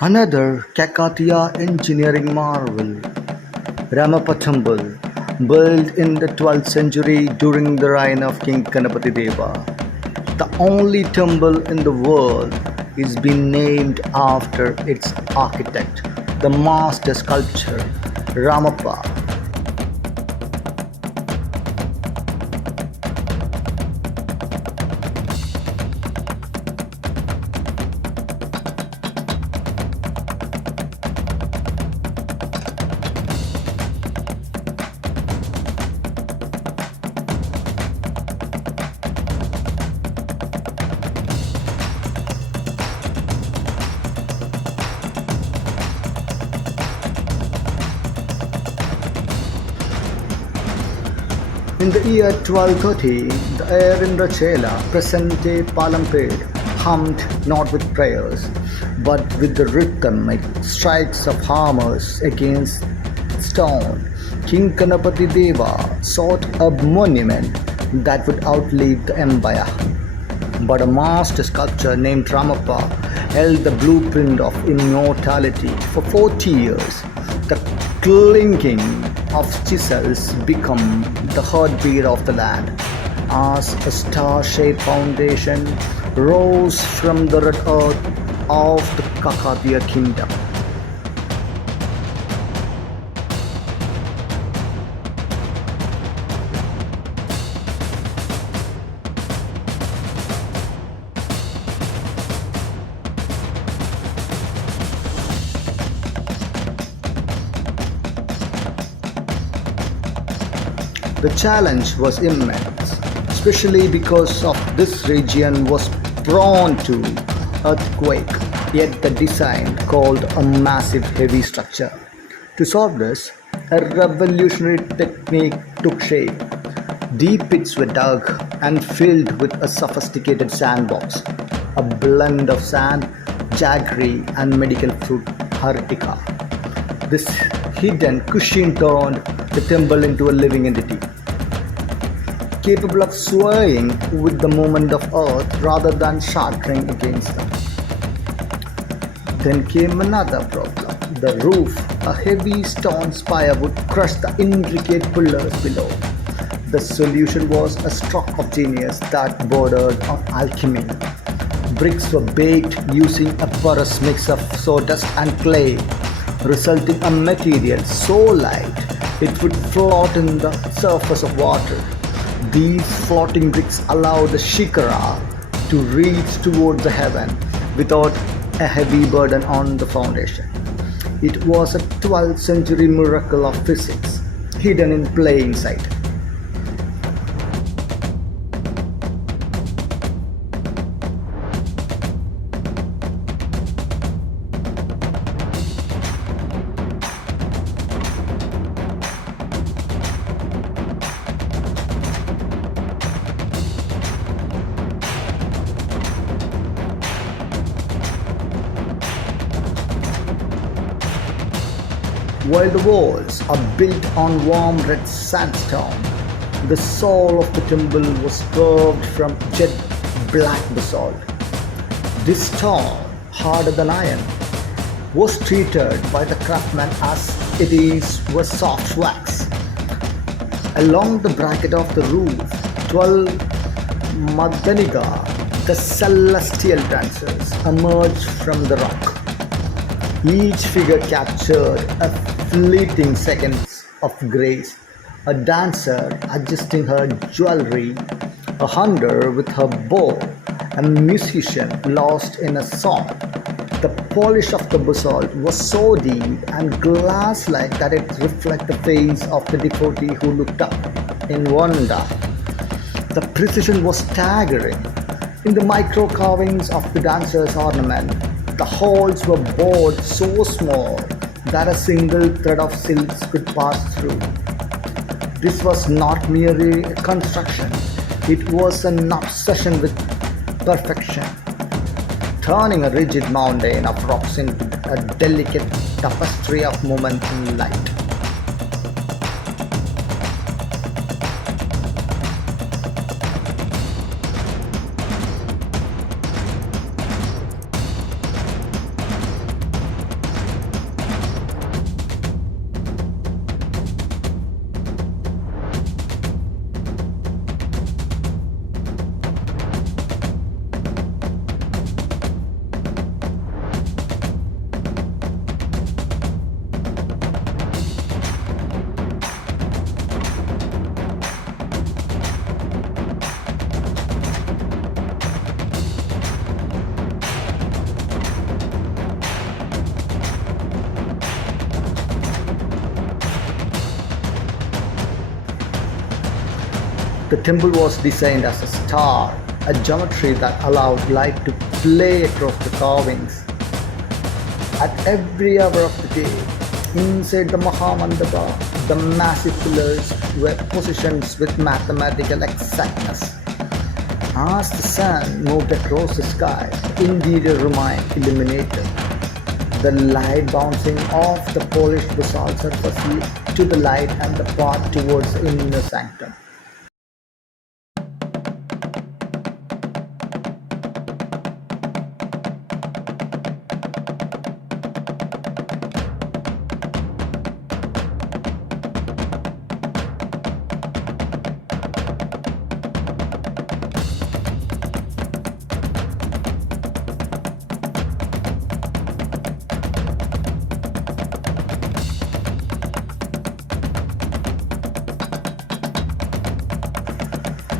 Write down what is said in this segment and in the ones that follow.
Another Kakatiya engineering marvel, Ramappa Temple, built in the 12th century during the reign of King Ganapati Deva. The only temple in the world is been named after its architect, the master sculptor Ramappa. In the year 1230, the air in Rachela, present-day Palampet, hummed not with prayers, but with the rhythmic strikes of hammers against stone. King Ganapati Deva sought a monument that would outlive the empire. But a master sculptor named Ramappa held the blueprint of immortality for 40 years. The clinking of chisels became the heartbeat of the land as a star-shaped foundation rose from the red earth of the Kakatiya kingdom. The challenge was immense, especially because of this region was prone to earthquake, yet the design called a massive heavy structure. To solve this, a revolutionary technique took shape. Deep pits were dug and filled with a sophisticated sandbox, a blend of sand, jaggery, and medical fruit hertica. This hidden cushion turned the temple into a living entity, capable of swaying with the movement of earth rather than shattering against them. Then came another problem. The roof, a heavy stone spire, would crush the intricate pillars below. The solution was a stroke of genius that bordered on alchemy. Bricks were baked using a porous mix of sawdust and clay, resulting in a material so light it would float in the surface of water. These floating bricks allowed the shikara to reach towards the heaven without a heavy burden on the foundation. It was a 12th century miracle of physics, hidden in plain sight. While the walls are built on warm red sandstone, the soul of the temple was carved from jet black basalt. This stone, harder than iron, was treated by the craftsman as it is was soft wax. Along the bracket of the roof, 12 Madanikas, the celestial dancers, emerged from the rock. Each figure captured a fleeting seconds of grace, a dancer adjusting her jewelry, a hunter with her bow, a musician lost in a song. The polish of the basalt was so deep and glass-like that it reflected the face of the devotee who looked up in wonder. The precision was staggering. In the micro carvings of the dancer's ornament, the holes were bored so small that a single thread of silk could pass through. This was not merely a construction, it was an obsession with perfection, turning a rigid mountain of rocks into a delicate tapestry of movement and light. The temple was designed as a star, a geometry that allowed light to play across the carvings. At every hour of the day, inside the Mahamandapa, the massive pillars were positioned with mathematical exactness. As the sun moved across the sky, the interior remained illuminated. The light bouncing off the polished basalt surface led to the light and the path towards the inner sanctum.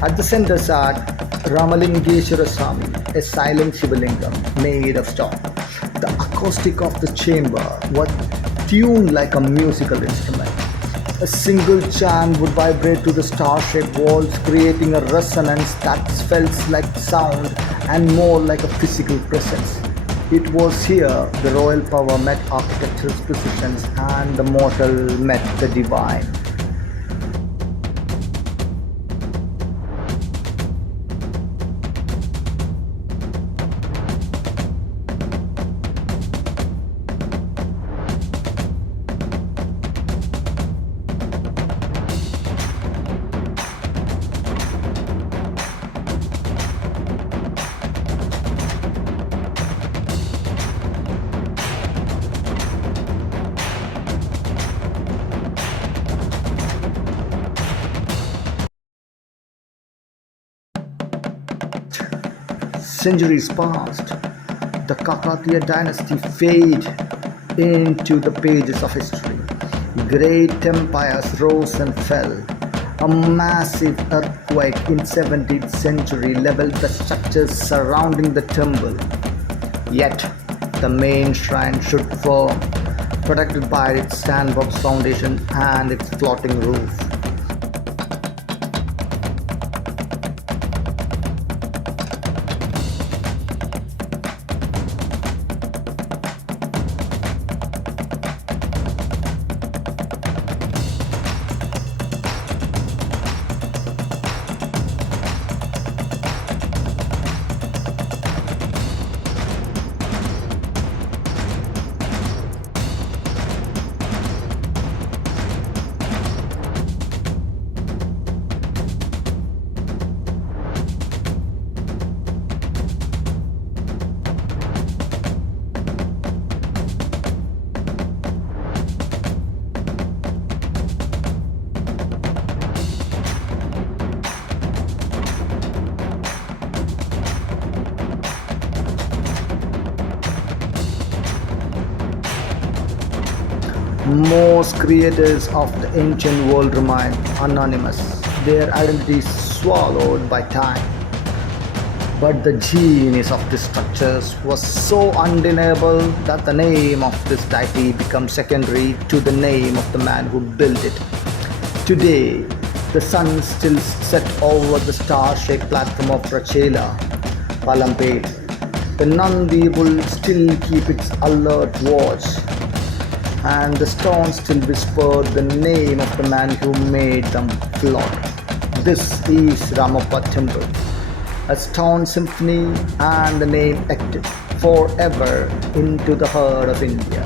At the center sat Ramalingeshwara Swami, a silent Shivalingam made of stone. The acoustic of the chamber was tuned like a musical instrument. A single chant would vibrate to the star-shaped walls, creating a resonance that felt like sound and more like a physical presence. It was here the royal power met architectural precision and the mortal met the divine. Centuries passed, the Kakatiya dynasty faded into the pages of history. Great empires rose and fell. A massive earthquake in 17th century leveled the structures surrounding the temple. Yet, the main shrine stood firm, protected by its sandbox foundation and its floating roof. Most creators of the ancient world remain anonymous, their identities swallowed by time. But the genius of these structures was so undeniable that the name of this deity becomes secondary to the name of the man who built it. Today, the sun still set over the star-shaped platform of Rachela, Palampet. The Nandi will still keep its alert watch, and the stones still whisper the name of the man who made them float. This is Ramappa Temple, a stone symphony, and the name echoed forever into the heart of India.